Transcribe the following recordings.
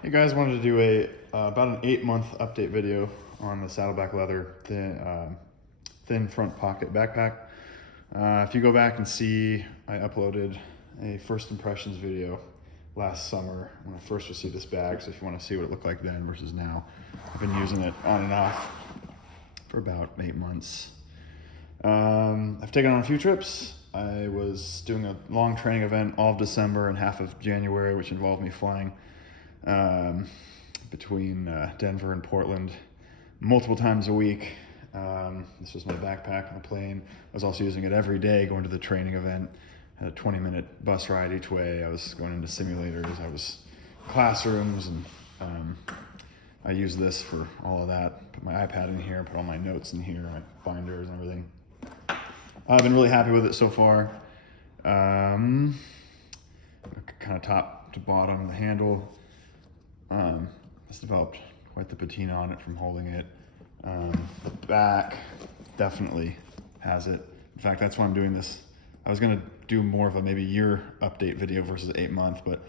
Hey guys, wanted to do a about an 8-month update video on the Saddleback leather thin front pocket backpack. If you go back and see, I uploaded a first impressions video last summer when I first received this bag. So if you want to see what it looked like then versus now, I've been using it on and off for about 8 months. I've taken on a few trips. I was doing a long training event all of December and half of January, which involved me flying between Denver and Portland multiple times a week. This was my backpack on the plane. I was also using it every day going to the training event. I had a 20-minute bus ride each way. I was going into simulators. I was classrooms, and I used this for all of that. Put my iPad in here, put all my notes in here, my binders and everything. I've been really happy with it so far. Kind of top to bottom, the handle. It's developed quite the patina on it from holding it. The back definitely has it. In fact, that's why I'm doing this. I was gonna do more of a maybe year update video versus 8 month, but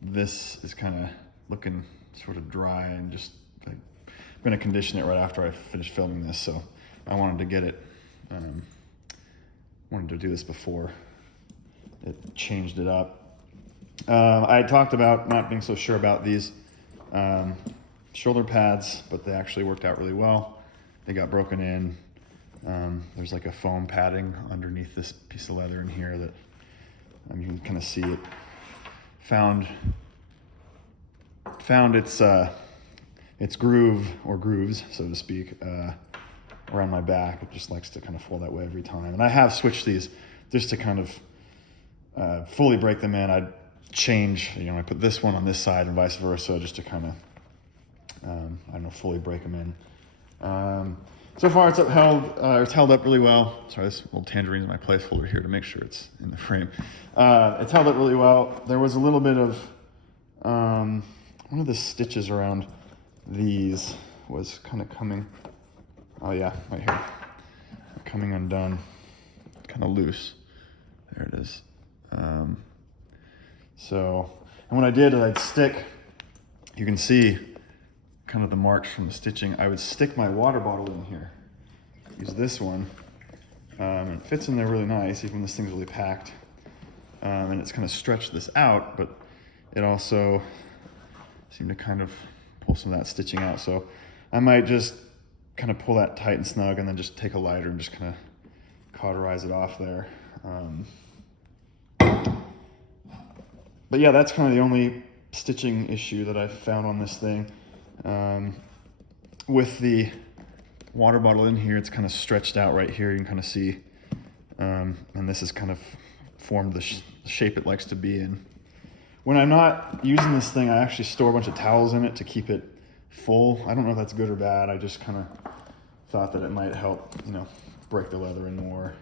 this is kind of looking sort of dry and just like, I'm gonna condition it right after I finish filming this. So I wanted to get it, wanted to do this before it changed it up. I talked about not being so sure about these shoulder pads, but they actually worked out really well. They got broken in. There's like a foam padding underneath this piece of leather in here that you can kind of see it found its groove or grooves, so to speak, around my back. It just likes to kind of fall that way every time. And I have switched these just to kind of fully break them in. I'd change, I put this one on this side and vice versa, just to kind of, I don't know, fully break them in. So far it's held up really well. Sorry, this little tangerine's in my placeholder here to make sure it's in the frame. It's held up really well. There was a little bit of, one of the stitches around these was kind of coming, oh yeah, right here, coming undone, kind of loose. There it is. And what I did is I'd stick, you can see kind of the marks from the stitching. I would stick my water bottle in here, use this one, and it fits in there really nice, even when this thing's really packed. And it's kind of stretched this out, but it also seemed to kind of pull some of that stitching out. So I might just kind of pull that tight and snug and then just take a lighter and just kind of cauterize it off there. But yeah, that's kind of the only stitching issue that I found on this thing. With the water bottle in here, it's kind of stretched out right here. You can kind of see, and this is kind of formed the shape it likes to be in. When I'm not using this thing, I actually store a bunch of towels in it to keep it full. I don't know if that's good or bad. I just kind of thought that it might help, break the leather in more.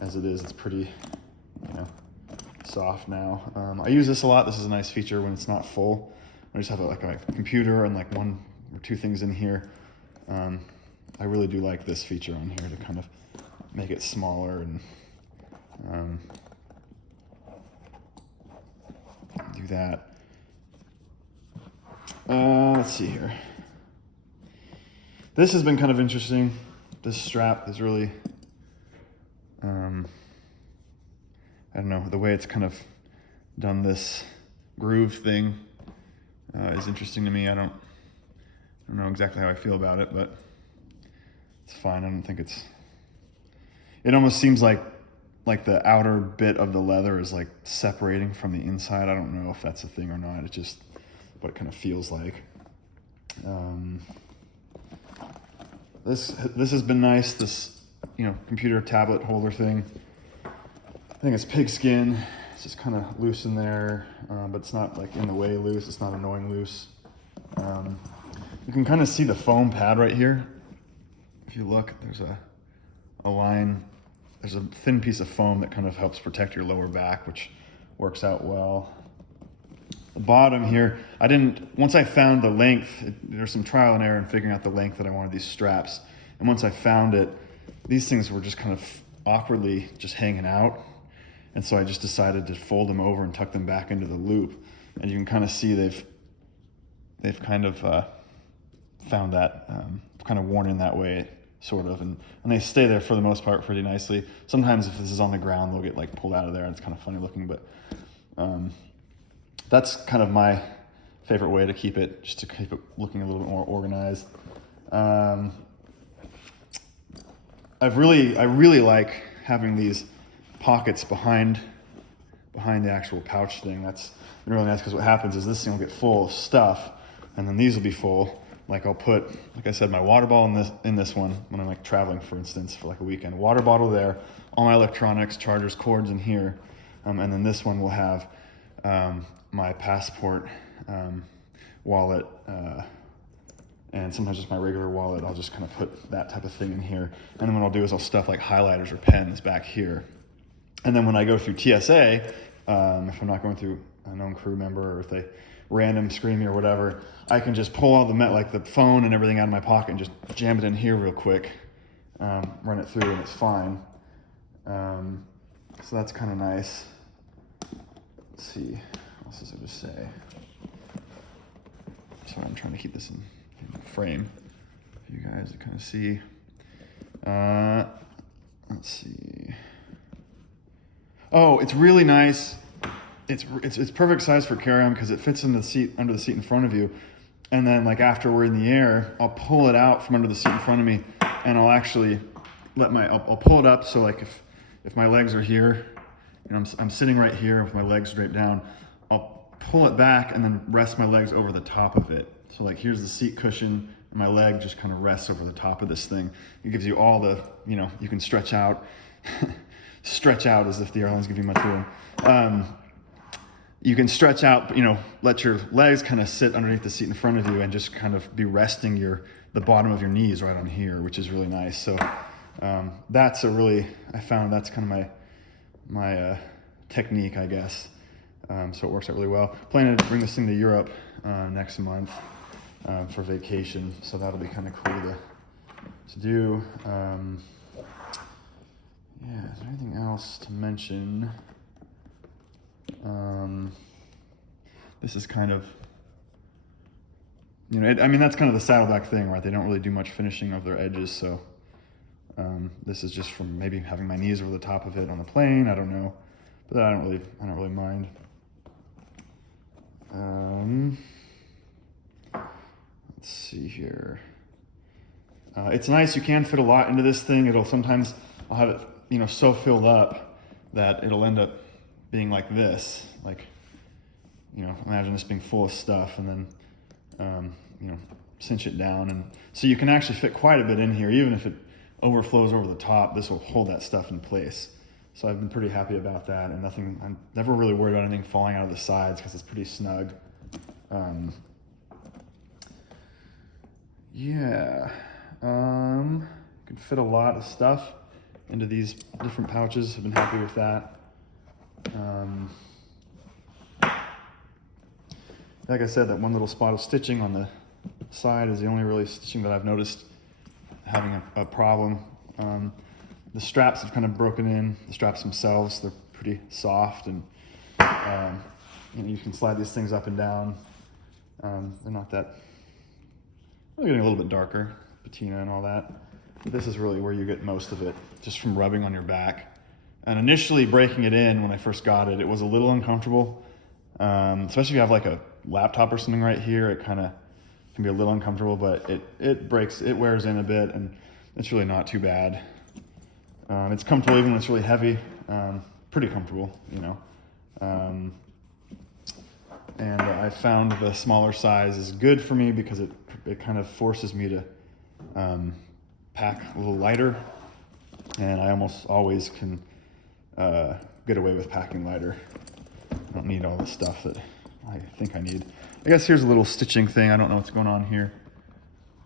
As it is, it's pretty, soft now. I use this a lot. This is a nice feature when it's not full. I just have like a computer and like 1 or 2 things in here. I really do like this feature on here to kind of make it smaller and do that. Let's see here. This has been kind of interesting. This strap is really, I don't know, the way it's kind of done this groove thing is interesting to me. I don't know exactly how I feel about it, but it's fine. I don't think it almost seems like the outer bit of the leather is like separating from the inside. I don't know if that's a thing or not. It's just what it kind of feels like. This has been nice, this, computer tablet holder thing. I think it's pigskin. It's just kind of loose in there, but it's not like in the way loose. It's not annoying loose. You can kind of see the foam pad right here. If you look, there's a line. There's a thin piece of foam that kind of helps protect your lower back, which works out well. The bottom here, once I found the length, there's some trial and error in figuring out the length that I wanted these straps. And once I found it, these things were just kind of awkwardly just hanging out. And so I just decided to fold them over and tuck them back into the loop. And you can kind of see they've they've kind of found that kind of worn in that way, sort of, and they stay there for the most part pretty nicely. Sometimes if this is on the ground, they'll get like pulled out of there, and it's kind of funny looking, but that's kind of my favorite way to keep it, just to keep it looking a little bit more organized. I really like having these pockets behind the actual pouch thing. That's been really nice, because what happens is this thing will get full of stuff, and then these will be full. Like I'll put, like I said, my water bottle in this one when I'm like traveling, for instance, for like a weekend. Water bottle there, all my electronics, chargers, cords in here, and then this one will have my passport, wallet, and sometimes just my regular wallet. I'll just kind of put that type of thing in here, and then what I'll do is I'll stuff like highlighters or pens back here. And then when I go through TSA, if I'm not going through a known crew member, or if they random screen me or whatever, I can just pull all like the phone and everything out of my pocket and just jam it in here real quick, run it through, and it's fine. So that's kind of nice. Let's see, what else does it just say? Sorry, I'm trying to keep this in frame for you guys to kind of see. Let's see. Oh, it's really nice. It's perfect size for carry-on, because it fits in the seat, under the seat in front of you. And then like after we're in the air, I'll pull it out from under the seat in front of me, and I'll actually I'll pull it up, so like if my legs are here, you know, I'm sitting right here with my legs straight down, I'll pull it back and then rest my legs over the top of it. So like here's the seat cushion, and my leg just kind of rests over the top of this thing. It gives you all the, you know, you can stretch out, stretch out as if the airline's giving you much room. You can stretch out, you know, let your legs kind of sit underneath the seat in front of you, and just kind of be resting the bottom of your knees right on here, which is really nice. So I found that's kind of my technique, I guess. So it works out really well. Planning to bring this thing to Europe next month for vacation, so that'll be kind of cool to do. Is there anything else to mention? This is kind of, you know, that's kind of the Saddleback thing, right? They don't really do much finishing of their edges, so this is just from maybe having my knees over the top of it on the plane. I don't know, but I don't really mind. Let's see here. It's nice. You can fit a lot into this thing. I'll have it, you know, so filled up that it'll end up being like this. Like, you know, imagine this being full of stuff, and then, you know, cinch it down. And so you can actually fit quite a bit in here. Even if it overflows over the top, this will hold that stuff in place. So I've been pretty happy about that, and I'm never really worried about anything falling out of the sides, because it's pretty snug. Can fit a lot of stuff into these different pouches. I've been happy with that. Like I said, that one little spot of stitching on the side is the only really stitching that I've noticed having a problem. The straps have kind of broken in. The straps themselves, they're pretty soft, and you know, you can slide these things up and down. They're not that, they're getting a little bit darker, patina and all that. But this is really where you get most of it, just from rubbing on your back. And initially breaking it in when I first got it, it was a little uncomfortable. Especially if you have like a laptop or something right here, it kind of can be a little uncomfortable, but it wears in a bit, and it's really not too bad. It's comfortable even when it's really heavy, pretty comfortable, you know. And I found the smaller size is good for me, because it kind of forces me to pack a little lighter, and I almost always can get away with packing lighter. I don't need all the stuff that I think I need. I guess here's a little stitching thing. I don't know what's going on here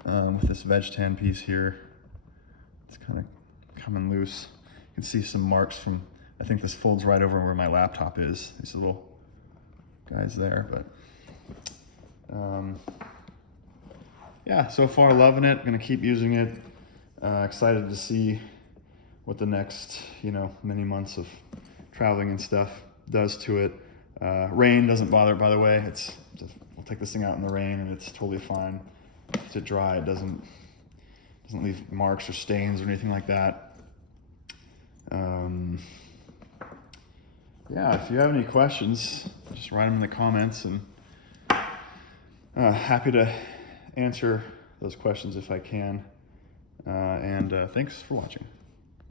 with this veg tan piece here. It's kind of coming loose. You can see some marks from, I think this folds right over where my laptop is. These little guys there, but yeah, so far loving it. Gonna keep using it. Excited to see what the next, you know, many months of traveling and stuff does to it. Rain doesn't bother it, by the way. It's just take this thing out in the rain and it's totally fine. It's dry. It doesn't leave marks or stains or anything like that. Yeah, if you have any questions, just write them in the comments, and happy to answer those questions if I can. And thanks for watching.